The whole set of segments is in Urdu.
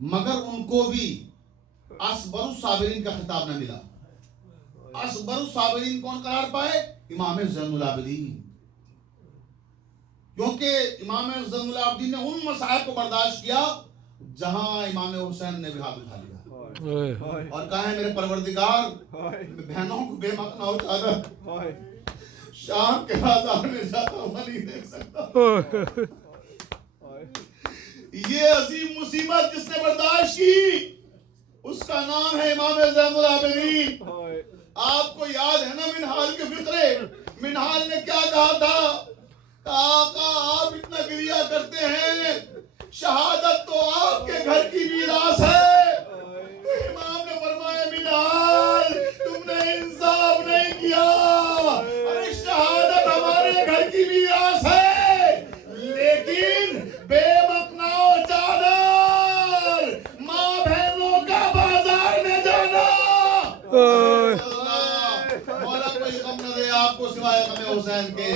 مگر ان کو بھی اصبر الصابرین کا خطاب نہ ملا. اصبر الصابرین کون قرار پائے؟ امام زین العابدین. کیونکہ امام زین العابدین نے ان مصائب کو برداشت کیا جہاں امام حسین نے بھی ہاتھ اٹھا لیا اور کہا ہے میرے پروردگار بہنوں کو بے مقنا ہو چادر شام کے بازار میں جاتا ہوا نہیں دیکھ سکتا. یہ عظیم مصیبت جس نے برداشت کی اس کا نام ہے امام زین العابدین. آپ کو یاد ہے نا منہال کے فقرے؟ منہال نے کیا کہا تھا؟ آقا آپ اتنا گریہ کرتے ہیں، شہادت تو آپ کے گھر کی میراث ہے. امام نے فرمایا منہال تم نے انصاف نہیں کیا، ارے شہادت ہمارے گھر کی میراث ہے لیکن بے مقناع چادر ماں بہنوں کا بازار میں جانا. مولا کوئی غم نہ دے آپ کو سوائے غم حسین کے.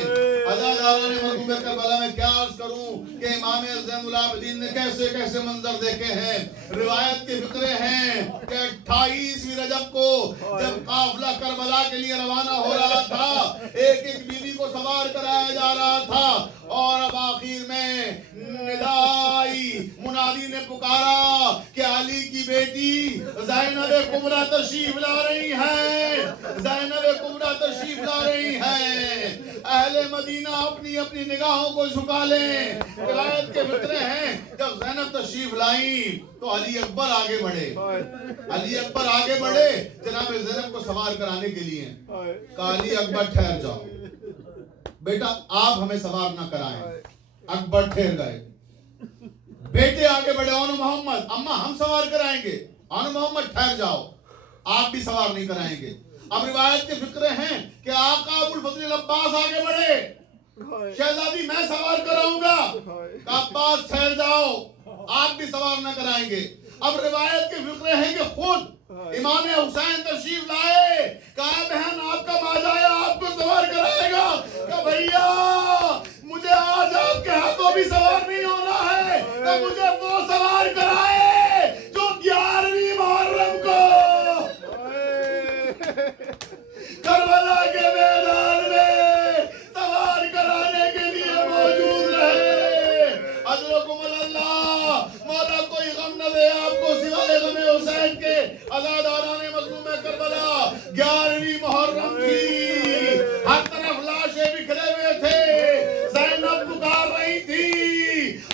عزاداران مرحوم کربلا میں کیا عرض کروں کہ امام زین العابدین نے کیسے کیسے منظر دیکھے ہیں. روایت کے فقرے ہیں کہ 28ویں رجب کو جب قافلہ کربلا کے لیے روانہ ہو رہا تھا، ایک ایک بیوی کو سوار کرایا جا رہا تھا اور اب آخر میں ندائی منادی نے پکارا کہ علی کی بیٹی زینب کبریٰ تشریف لا رہی ہیں، زینب کبریٰ تشریف لا رہی ہیں. اہل مدینہ اپنی اپنی نگاہوں کو جھکا لیں. روایت کے فقرے ہیں جب زینب تشریف لائیں تو علی اکبر آگے بڑھے. علی اکبر آگے بڑھے جناب زینب کو سوار کرانے کے لیے. کہا علی اکبر ٹھہر جاؤ بیٹا، آپ ہمیں سوار نہ کرائیں. اکبر ٹھہر گئے. بیٹے آگے بڑھے، اونو محمد اماں ہم سوار کرائیں گے. اونو محمد ٹھہر جاؤ، آپ بھی سوار نہیں کرائیں گے. اب روایت کے فقرے ہیں کہ آقا ابو الفضل العباس آگے بڑھے، شہزادی میں سوار کراؤں گا. عباس ٹھہر جاؤ، آپ بھی سوار نہ کرائیں گے. اب روایت کے فقرے ہیں کہ خود امام حسین تشریف لائے، کہا بہن آپ کا ماجا ہے آپ کو سوار کرائے گا. کہا بھیا مجھے آج آپ کے ہاتھوں بھی سوار نہیں ہونا ہے، کہ مجھے وہ سوار کرائے جو 11ویں محرم کو کربلا کے میدان میں سوار کرانے کے لیے موجود رہے. اجرکم اللہ. مولا کوئی غم نہ دے آپ کو سوائے غم حسین کے. عزاداران مظلوم کربلا 11ویں محرم تھی، ہر طرف لاشیں بکھرے ہوئے تھے. زینب پکار رہی تھی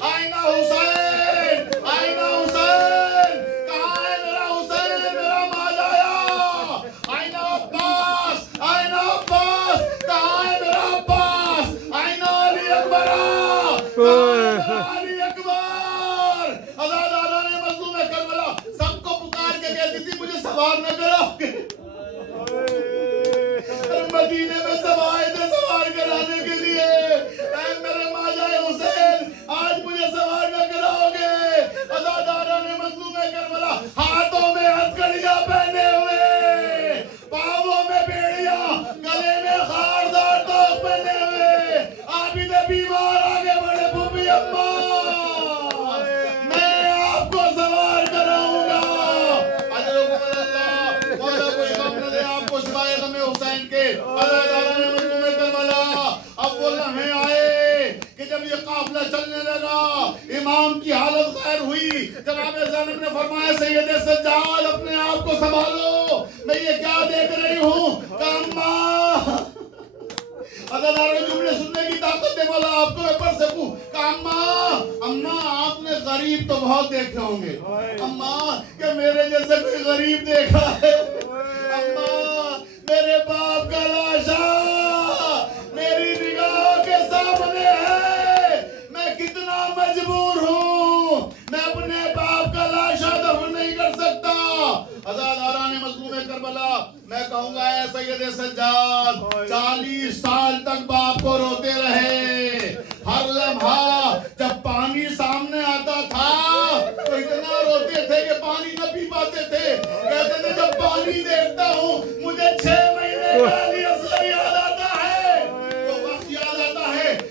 آئینہ حسین، آئینہ حسین، کہاں ہے میرا حسین، میرا ماجایا. آئینہ عباس، آئینہ عباس، کہاں ہے میرا عباس. آئینہ علی اکبر، کہاں ہے میرا علی اکبر. عزاداران مظلوم کربلا سب کو پکار کے کہتی تھی مجھے سوار نہ کراؤ گے. مدینے میں سب آئے تھے سوار کرانے کے لیے. اے میرے ماجائے حسین آج مجھے سوار نہ کراؤ گے. عزاداران مظلوم کربلا ہاتھوں میں ہتھکڑیاں پہنے ہوئے، پاؤں میں بیڑیاں، گلے میں خاردار توق پہنے ہوئے، عابد بیمار آگے بڑھے. پھوپھی اماں میں آپ کو سوار کراؤں گا. اجرکم اللہ. مولا کوئی غم نہ دے آپ کو سوائے غم حسین کے. عزاداران مظلوم کربلا اب وہ لمحے آئے کہ جب یہ قافلہ چلنے لگا، امام کی حالت خیر ہوئی. جناب زینب نے فرمایا سید سجاد اپنے آپ کو سنبھالو، میں یہ کیا دیکھ رہی ہوں. کہ اماں عزاداران جملے سننے کی طاقت دے مولا آپ کو. میں پر سکوں کہ اماں آپ نے غریب تو بہت دیکھے ہوں گے، اماں کہ میرے جیسے کوئی غریب دیکھا ہے. اماں میرے باپ کا لاشا میری نگاہوں کے سامنے ہے، میں کتنا مجبور ہوں، میں اپنے باپ کا لاشا دفن نہیں کر سکتا. عزاداران مظلوم کربلا میں کہوں گا اے سید سجاد 40 سال تک باپ کو روتے رہے. ہر لمحہ جب پانی سامنے آتا تھا تو اتنا روتے تھے کہ پانی نہ پی پاتے تھے. کہتے تھے جب پانی دیکھتا ہوں مجھے 6 مہینے کا علی اصغر یاد آتا ہے. وہ وقت یاد آتا ہے